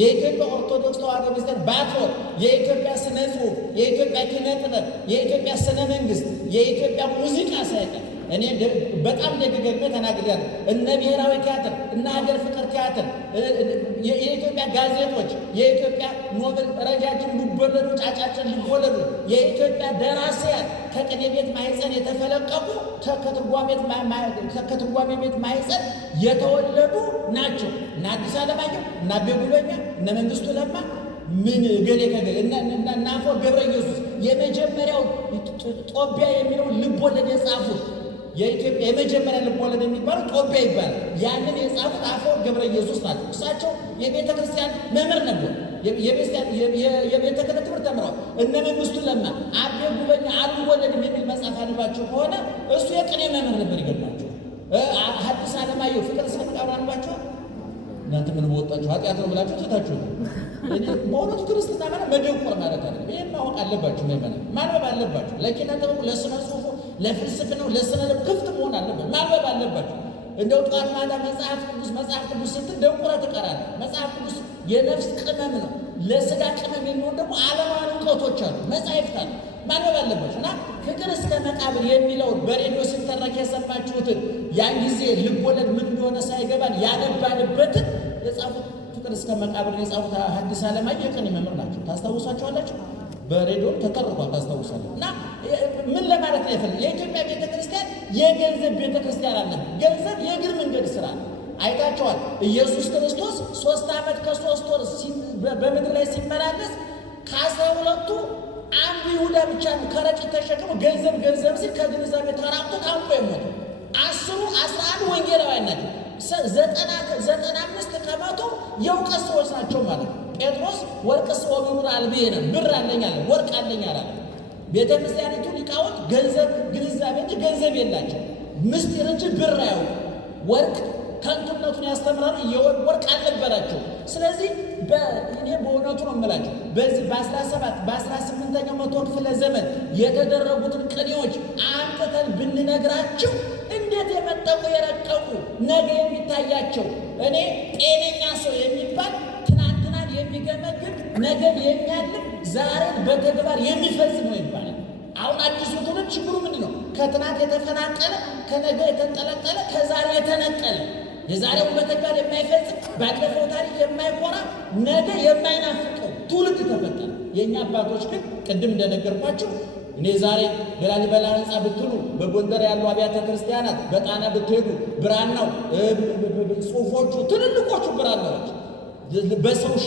የኢትዮጵያ ኦርቶዶክስ ተዋሕዶ ቤተክርስቲያን ባትወር የኢትዮጵያ ስነ ጽሑፍ፣ የኢትዮጵያ ኪነ ጥበብ፣ የኢትዮጵያ ስነ መንግስት፣ የኢትዮጵያ ሙዚቃ ሳይቀር እኔ በጣም ደግሜ ተናግሬያለሁ። እነ ብሔራዊ ቲያትር እና ሀገር ፍቅር ቲያትር፣ የኢትዮጵያ ጋዜጦች፣ የኢትዮጵያ ኖቨል ረጃጅም ልቦለዶች፣ አጫጭር ልቦለዶች፣ የኢትዮጵያ ደራሲያን ከቅኔ ቤት ማህፀን የተፈለቀቁ ከትርጓሜ ቤት ማህፀን የተወለዱ ናቸው። እነ አዲስ አለማየሁ እና አቤ ጉበኛ እነ መንግስቱ ለማ ምን ገሌ ከገሌ እና አፈወርቅ ገብረ ኢየሱስ የመጀመሪያው ጦቢያ የሚለው ልቦለድ የጻፉት የኢትዮጵያ የመጀመሪያ ልቦለድ የሚባለው ጦቢያ ይባላል። ያንን የጻፉት አፈወርቅ ገብረ ኢየሱስ ናቸው። እሳቸው የቤተ ክርስቲያን መምህር ነበሩ። የቤተ ክህነት ትምህርት ተምረዋል። እነ መንግስቱ ለማ አቤ ጉበኛ አልወለድም የሚል መጽሐፍ አንባችሁ ከሆነ እሱ የቅኔ መምህር ነበር። ይገርማችሁ። ሐዲስ ዓለማየሁ ፍቅር እስከ መቃብር አንባችሁ እናንተ ምን ወጣችሁ ኃጢአት ነው ብላችሁ ትታችሁ። በእውነቱ ክርስትና ማለት መደቆር ማለት አይደለም። ይሄን ማወቅ አለባችሁ። ማንበብ አለባችሁ። ለኪነ ጥበቡ፣ ለስነ ጽሑፉ፣ ለፍልስፍናው፣ ለስነ ልብ ክፍት መሆን አለበት። ማንበብ አለባችሁ። እንደው ጧት ማታ መጽሐፍ ቅዱስ ስትል ደንቁረህ ትቀራለህ። መጽሐፍ ቅዱስ የነፍስ ቅመም ነው። ለስጋ ቅመም የሚሆን ደግሞ ዓለማዊ እውቀቶች አሉ፣ መጻሕፍት አሉ። ማንበብ አለባችሁ እና ፍቅር እስከ መቃብር የሚለውን በሬዲዮ ሲተረክ የሰማችሁትን ያን ጊዜ ልቦለድ ምን እንደሆነ ሳይገባን ያነባንበትን የጻፉት ፍቅር እስከ መቃብር የጻፉት ሐዲስ ዓለማየሁ የቅኔ መምህር ናቸው። ታስታውሳችኋላችሁ። በሬዲዮ ተተርኳል፣ ታስታውሳለህ። እና ምን ለማለት ነው የፈለገው? የኢትዮጵያ ቤተክርስቲያን የገንዘብ ቤተክርስቲያን አለ። ገንዘብ የእግር መንገድ ስራ አይታቸዋል። ኢየሱስ ክርስቶስ 3 ዓመት ከ3 ወር በምድር ላይ ሲመላለስ ከ12ቱ አንዱ ይሁዳ ብቻ ነው ከረጢት ተሸክሞ ገንዘብ ሲል ከግንዛቤ ተራቅቶ ታንቆ የሞተው። 11 ወንጌላውያን ናቸው። 95 ከመቶ የእውቀት ሰዎች ናቸው ማለት ነው። ጴጥሮስ ወርቅስ ወብሩር አልብየ ነው፣ ብር አለኝ አለ፣ ወርቅ አለኝ አለ። ቤተ ክርስቲያኒቱ ሊቃውንት ገንዘብ ግንዛቤ እንጂ ገንዘብ የላቸው፣ ምስጢር እንጂ ብር አያውቁ። ወርቅ ከንቱነቱን ያስተምራሉ። ወርቅ አልነበራቸው። ስለዚህ እኔ በእውነቱ ነው የምላቸው በዚህ በ18ኛው መቶ ክፍለ ዘመን የተደረጉትን ቅኔዎች አምጥተን ብንነግራቸው እንዴት የመጠቁ የረቀቁ ነገ የሚታያቸው እኔ ጤነኛ ሰው የሚባል ትናንትናን የሚገመግም ነገን የሚያልም ዛሬን በተግባር የሚፈጽም ነው ይባላል። አሁን አዲሱ ትውልድ ችግሩ ምንድን ነው? ከትናንት የተፈናቀለ፣ ከነገ የተንጠለጠለ፣ ከዛሬ የተነቀለ፣ የዛሬውን በተግባር የማይፈጽም፣ ባለፈው ታሪክ የማይኮራ፣ ነገ የማይናፍቀው ትውልድ ተፈጠረ። የእኛ አባቶች ግን ቅድም እንደነገርኳቸው እኔ ዛሬ በላሊበላ ሕንፃ ብትሉ፣ በጎንደር ያሉ አብያተ ክርስቲያናት፣ በጣና ብትሄዱ ብራናው ጽሑፎቹ ትልልቆቹ ብራናዎች በሰው